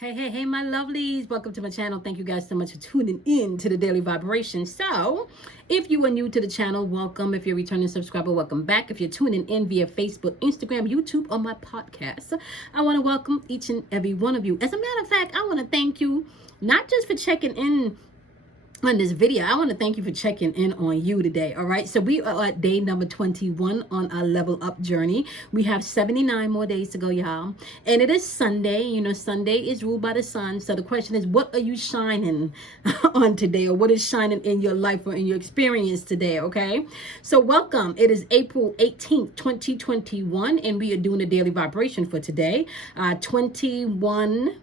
Hey, my lovelies. Welcome to my channel. Thank you guys so much for tuning in to the Daily Vibration. So, if you are new to the channel, welcome. If you're a returning subscriber, welcome back. If you're tuning in via Facebook, Instagram, YouTube, or my podcast, I want to welcome each and every one of you. As a matter of fact, I want to thank you not just for checking in on this video. I want to thank you for checking in on you today. All right, so we are at day number 21 on our level up journey. We have 79 more days to go, y'all, and it is Sunday. You know, Sunday is ruled by the sun. So the question is, what are you shining on today, or what is shining in your life or in your experience today? Okay, so welcome. It is April 18th 2021, and we are doing a daily vibration for today. 21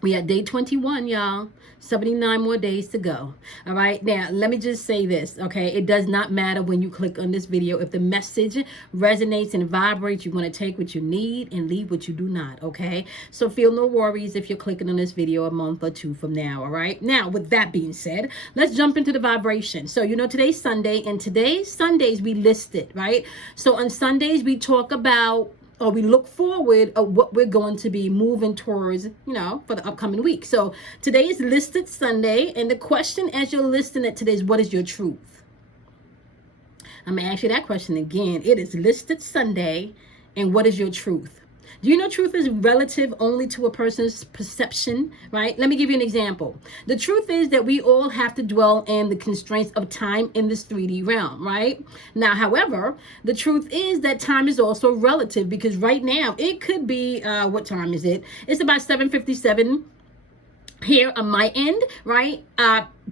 We at day 21, y'all. 79 more days to go. All right. Now, let me just say this, okay? It does not matter when you click on this video. If the message resonates and vibrates, you want to take what you need and leave what you do not, okay? So feel no worries if you're clicking on this video a month or two from now, all right? Now, with that being said, let's jump into the vibration. So, you know, today's Sunday, and today's Sundays we listed, right? So on Sundays, we talk about, or we look forward of what we're going to be moving towards, you know, for the upcoming week. So today is listed Sunday, and the question as you're listing it today is, what is your truth? I'm gonna ask you that question again. It is listed Sunday, and what is your truth? Do you know truth is relative only to a person's perception, right? Let me give you an example. The truth is that we all have to dwell in the constraints of time in this 3D realm, right? Now, however, the truth is that time is also relative, because right now it could be, what time is it? It's about 7:57 here on my end, right?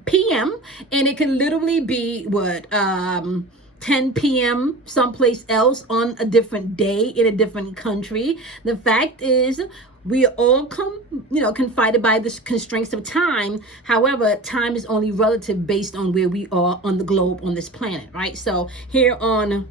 PM, and it can literally be what, 10 p.m. someplace else on a different day in a different country. The fact is, we all confined by the constraints of time. However, time is only relative based on where we are on the globe, on this planet, right? So here on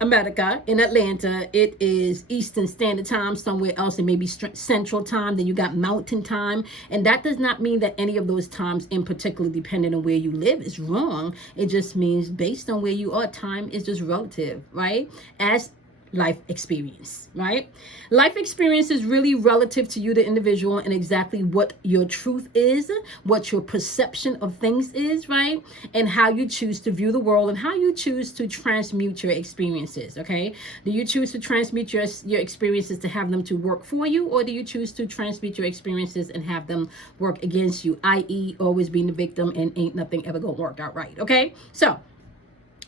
America, in Atlanta, it is Eastern Standard Time. Somewhere else it may be Central Time. Then you got Mountain Time, and that does not mean that any of those times in particular, depending on where you live, is wrong. It just means based on where you are, time is just relative, right? As life experience, right? Life experience is really relative to you, the individual, and exactly what your truth is, what your perception of things is, right? And how you choose to view the world, and how you choose to transmute your experiences, okay? Do you choose to transmute your experiences to have them to work for you, or do you choose to transmute your experiences and have them work against you, i.e. always being the victim and ain't nothing ever gonna work out right, okay? So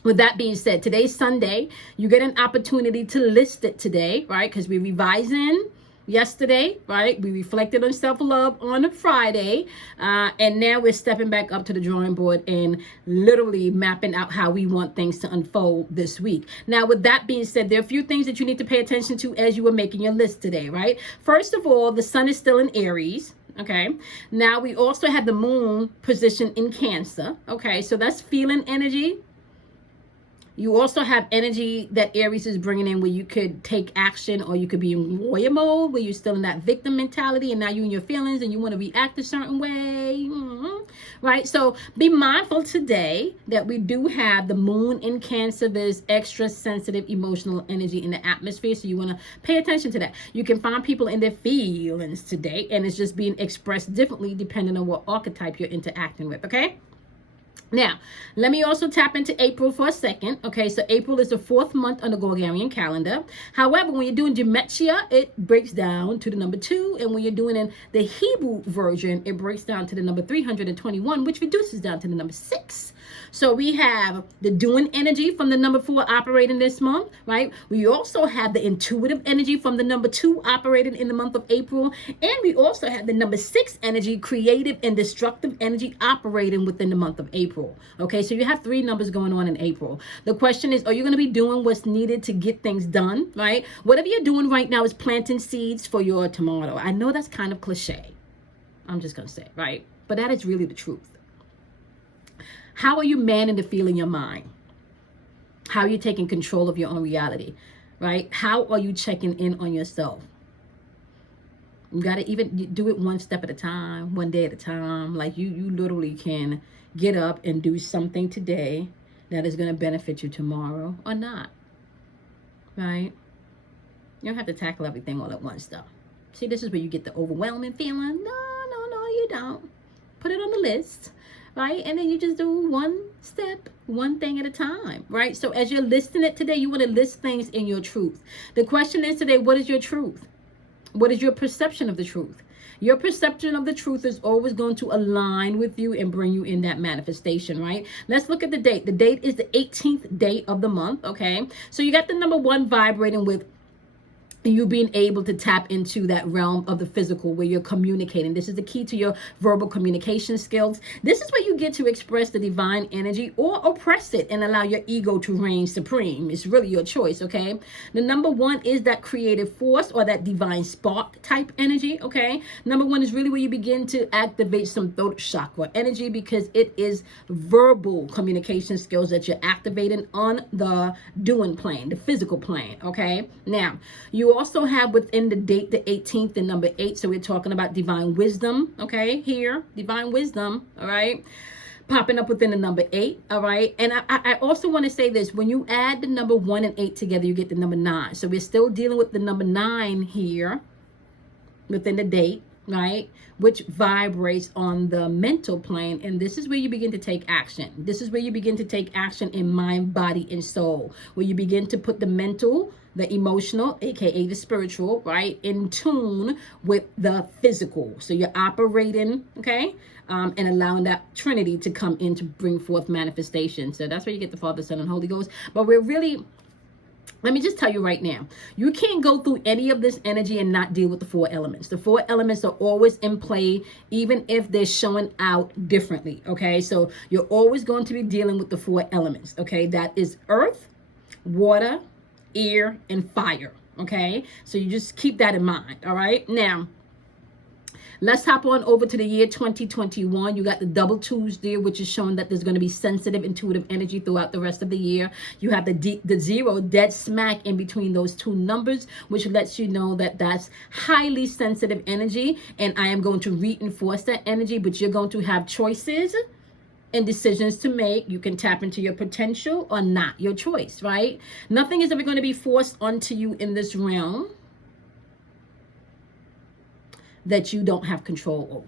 with that being said, today's Sunday. You get an opportunity to list it today, right? Because we revising yesterday, right? We reflected on self-love on a Friday. And now we're stepping back up to the drawing board and literally mapping out how we want things to unfold this week. Now, with that being said, there are a few things that you need to pay attention to as you are making your list today, right? First of all, the sun is still in Aries. Okay, now we also have the moon position in Cancer. Okay, so that's feeling energy. You also have energy that Aries is bringing in, where you could take action, or you could be in warrior mode, where you're still in that victim mentality, and now you're in your feelings and you want to react a certain way, right? So be mindful today that we do have the moon in Cancer. There's extra sensitive emotional energy in the atmosphere, so you want to pay attention to that. You can find people in their feelings today, and it's just being expressed differently depending on what archetype you're interacting with, okay? Now, let me also tap into April for a second. Okay, so April is the 4th month on the Gregorian calendar. However, when you're doing gematria, it breaks down to the number 2. And when you're doing in the Hebrew version, it breaks down to the number 321, which reduces down to the number 6. So we have the doing energy from the number 4 operating this month, right? We also have the intuitive energy from the number 2 operating in the month of April. And we also have the number 6 energy, creative and destructive energy, operating within the month of April. Okay, so you have 3 numbers going on in April. The question is, are you going to be doing what's needed to get things done, right? Whatever you're doing right now is planting seeds for your tomorrow. I know that's kind of cliche. I'm just going to say it, right? But that is really the truth. How are you manning the feel in your mind? How are you taking control of your own reality, right? How are you checking in on yourself? You got to even do it one step at a time, one day at a time. Like you literally can get up and do something today that is going to benefit you tomorrow or not, right? You don't have to tackle everything all at once, though. See, this is where you get the overwhelming feeling. No, you don't. Put it on the list, right? And then you just do one step, one thing at a time, right? So as you're listing it today, you want to list things in your truth. The question is today, what is your truth? What is your perception of the truth? Your perception of the truth is always going to align with you and bring you in that manifestation, right? Let's look at the date. The date is the 18th day of the month, okay? So you got the number 1 vibrating with you being able to tap into that realm of the physical where you're communicating. This is the key to your verbal communication skills. This is where you get to express the divine energy or oppress it and allow your ego to reign supreme. It's really your choice, okay? The number 1 is that creative force or that divine spark type energy, okay? Number 1 is really where you begin to activate some throat chakra energy because it is verbal communication skills that you're activating on the doing plane, the physical plane, okay? Now, you also have within the date the 18th, the number 8. So we're talking about divine wisdom, okay? Here, divine wisdom, all right? Popping up within the number 8, all right? And I also want to say this. When you add the number 1 and 8 together, you get the number 9. So we're still dealing with the number 9 here within the date, right? Which vibrates on the mental plane. And this is where you begin to take action. This is where you begin to take action in mind, body, and soul. Where you begin to put the mental, the emotional, aka the spiritual, right, in tune with the physical. So you're operating, okay, and allowing that Trinity to come in to bring forth manifestation. So that's where you get the Father, Son, and Holy Ghost. But we're really, let me just tell you right now, you can't go through any of this energy and not deal with the 4 elements. The 4 elements are always in play, even if they're showing out differently, okay? So you're always going to be dealing with the 4 elements, okay? That is earth, water, air, and fire, okay? So you just keep that in mind, all right? Now, let's hop on over to the year 2021. You got the double 2s there, which is showing that there's going to be sensitive, intuitive energy throughout the rest of the year. You have the 0 dead smack in between those 2 numbers, which lets you know that that's highly sensitive energy. And I am going to reinforce that energy, but you're going to have choices and decisions to make. You can tap into your potential or not, your choice, right? Nothing is ever going to be forced onto you in this realm that you don't have control over.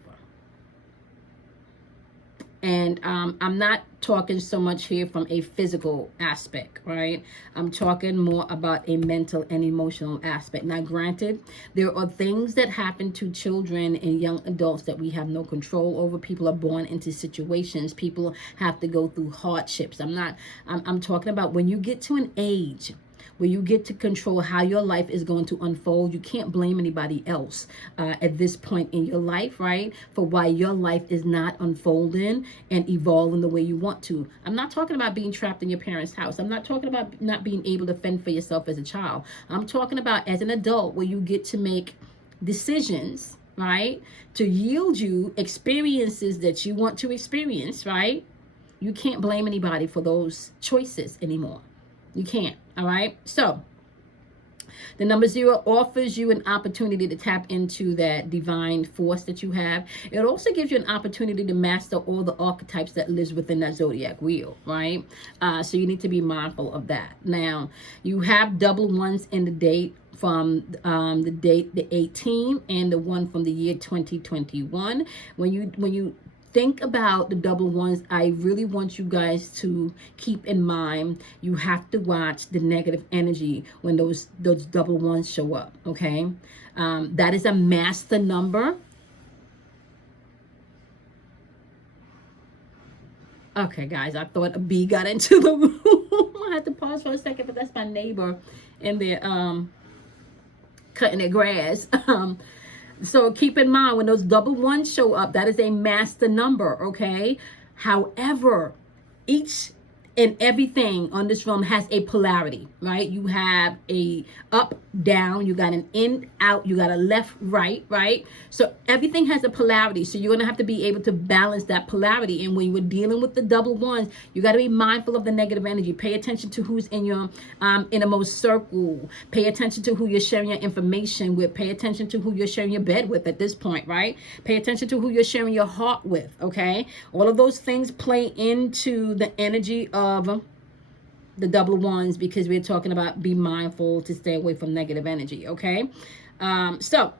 And I'm not talking so much here from a physical aspect, right? I'm talking more about a mental and emotional aspect. Now, granted, there are things that happen to children and young adults that we have no control over. People are born into situations. People have to go through hardships. I'm talking about when you get to an age where you get to control how your life is going to unfold. You can't blame anybody else at this point in your life, right? For why your life is not unfolding and evolving the way you want to. I'm not talking about being trapped in your parents' house. I'm not talking about not being able to fend for yourself as a child. I'm talking about as an adult where you get to make decisions, right? To yield you experiences that you want to experience, right? You can't blame anybody for those choices anymore. You can't, all right? So the number 0 offers you an opportunity to tap into that divine force that you have. It also gives you an opportunity to master all the archetypes that lives within that zodiac wheel, right? So you need to be mindful of that. Now, you have double 1s in the date from the date, the 18, and the 1 from the year 2021. When you think about the double 1s, I really want you guys to keep in mind, you have to watch the negative energy when those double 1s show up, okay? That is a master number. Okay, guys, I thought a bee got into the room. I had to pause for a second, but that's my neighbor in there cutting their grass. So keep in mind, when those double 1s show up, that is a master number, okay? However, each and everything on this realm has a polarity, right? You have a up, down, you got an in, out, you got a left, right, right? So everything has a polarity. So you're going to have to be able to balance that polarity. And when you're dealing with the double 1s, you got to be mindful of the negative energy. Pay attention to who's in your innermost circle. Pay attention to who you're sharing your information with. Pay attention to who you're sharing your bed with at this point, right? Pay attention to who you're sharing your heart with, okay? All of those things play into the energy of the double 1s, because we're talking about be mindful to stay away from negative energy, okay? So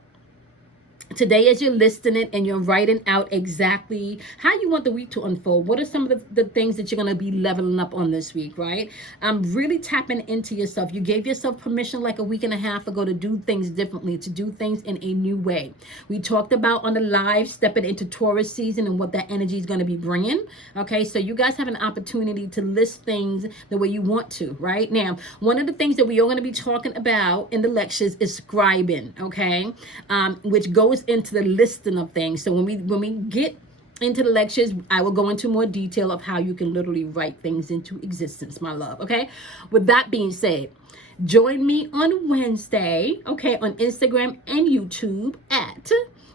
Today, as you're listing it and you're writing out exactly how you want the week to unfold, what are some of the things that you're going to be leveling up on this week, right? Really tapping into yourself. You gave yourself permission like a week and a half ago to do things differently, to do things in a new way. We talked about on the live stepping into Taurus season and what that energy is going to be bringing. Okay, so you guys have an opportunity to list things the way you want to, right? Now, one of the things that we are going to be talking about in the lectures is scribing, okay, which goes into the listing of things. So when we get into the lectures, I will go into more detail of how you can literally write things into existence, my love. Okay, with that being said, join me on Wednesday, okay, on Instagram and YouTube at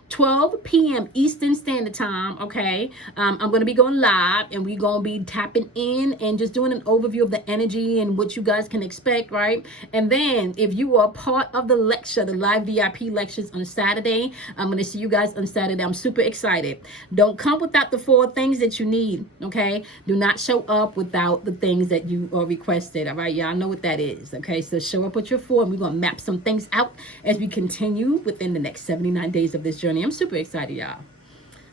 12 p.m. Eastern Standard Time, okay? I'm going to be going live, and we're going to be tapping in and just doing an overview of the energy and what you guys can expect, right? And then if you are part of the lecture, the live VIP lectures on Saturday, I'm going to see you guys on Saturday. I'm super excited. Don't come without the 4 things that you need, okay? Do not show up without the things that you are requested, all right? Y'all know what that is, okay? So show up with your 4, and we're going to map some things out as we continue within the next 79 days of this journey. I'm super excited, y'all.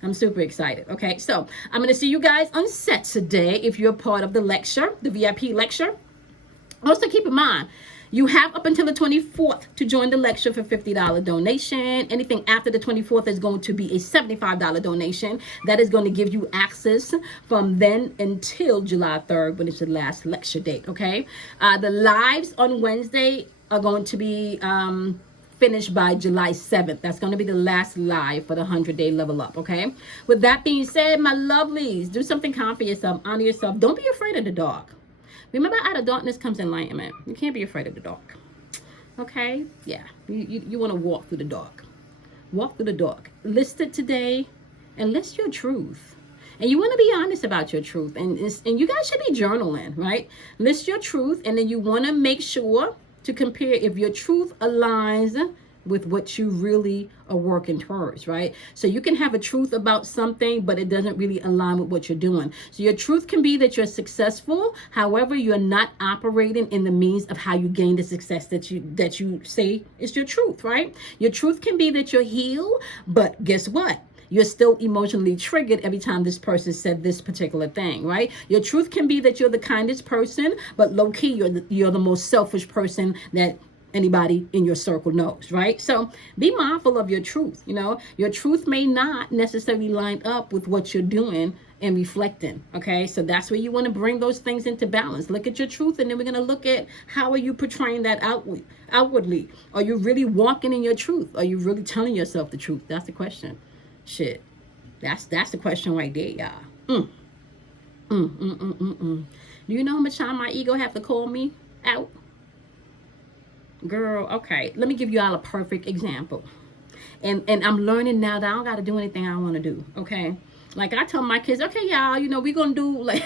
I'm super excited. Okay, so I'm going to see you guys on Saturday if you're part of the lecture, the VIP lecture. Also, keep in mind, you have up until the 24th to join the lecture for $50 donation. Anything after the 24th is going to be a $75 donation. That is going to give you access from then until July 3rd, when it's the last lecture date, okay? The lives on Wednesday are going to be finished by July 7th. That's going to be the last live for the 100-day level up, okay? With that being said, my lovelies, do something kind for yourself, honor yourself. Don't be afraid of the dark. Remember, out of darkness comes enlightenment. You can't be afraid of the dark, okay? Yeah, you want to walk through the dark. Walk through the dark. List it today and list your truth. And you want to be honest about your truth. And you guys should be journaling, right? List your truth, and then you want to make sure to compare if your truth aligns with what you really are working towards, right? So you can have a truth about something, but it doesn't really align with what you're doing. So your truth can be that you're successful. However, you're not operating in the means of how you gain the success that you say is your truth, right? Your truth can be that you're healed, but guess what? You're still emotionally triggered every time this person said this particular thing, right? Your truth can be that you're the kindest person, but low-key, you're the most selfish person that anybody in your circle knows, right? So be mindful of your truth. You know, your truth may not necessarily line up with what you're doing and reflecting, okay? So that's where you want to bring those things into balance. Look at your truth, and then we're going to look at how are you portraying that outwardly. Are you really walking in your truth? Are you really telling yourself the truth? That's the question. Shit, that's the question right there, y'all. Do you know how much time my ego have to call me out? Girl, okay, let me give you all a perfect example. And I'm learning now that I don't got to do anything I want to do, okay? Like I tell my kids, okay, y'all, you know, we're going to do like...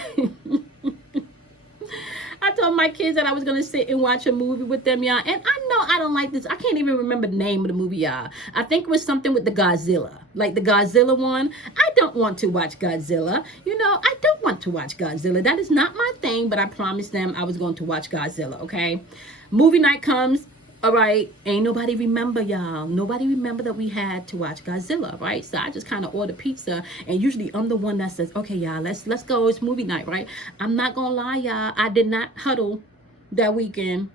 I told my kids that I was going to sit and watch a movie with them, y'all. And I know I don't like this. I can't even remember the name of the movie, y'all. I think it was something with the Godzilla. Like the Godzilla one. I don't want to watch Godzilla. You know, I don't want to watch Godzilla. That is not my thing, but I promised them I was going to watch Godzilla, okay? Movie night comes. All right, ain't nobody remember, y'all. Nobody remember that we had to watch Godzilla, right? So I just kind of order pizza, and usually I'm the one that says, okay, y'all, let's go. It's movie night, right? I'm not gonna lie, y'all. I did not huddle that weekend.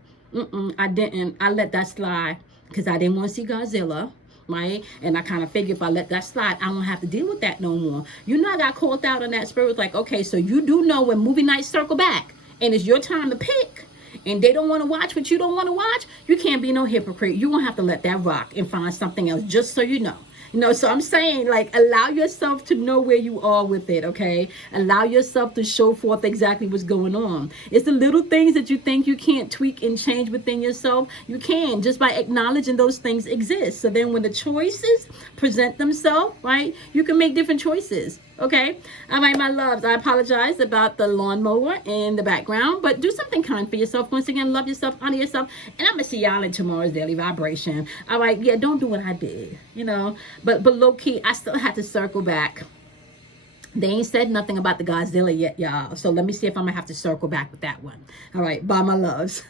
I didn't. I let that slide because I didn't want to see Godzilla, right? And I kind of figured if I let that slide, I don't have to deal with that no more. You know, I got called out on that spirit. Like, okay, so you do know when movie nights circle back, and it's your time to pick, and they don't want to watch what you don't want to watch, you can't be no hypocrite. You're going to have to let that rock and find something else, just so you know. You know, so I'm saying, like, allow yourself to know where you are with it, okay? Allow yourself to show forth exactly what's going on. It's the little things that you think you can't tweak and change within yourself. You can, just by acknowledging those things exist. So then when the choices present themselves, right, you can make different choices. Okay, all right, my loves, I apologize about the lawnmower in the background, but do something kind for yourself. Once again, love yourself, honor yourself, and I'm gonna see y'all in tomorrow's daily vibration. All right, yeah, don't do what I did, you know, but low key, I still have to circle back. They ain't said nothing about the Godzilla yet, y'all, so let me see if I'm gonna have to circle back with that one. All right, bye, my loves.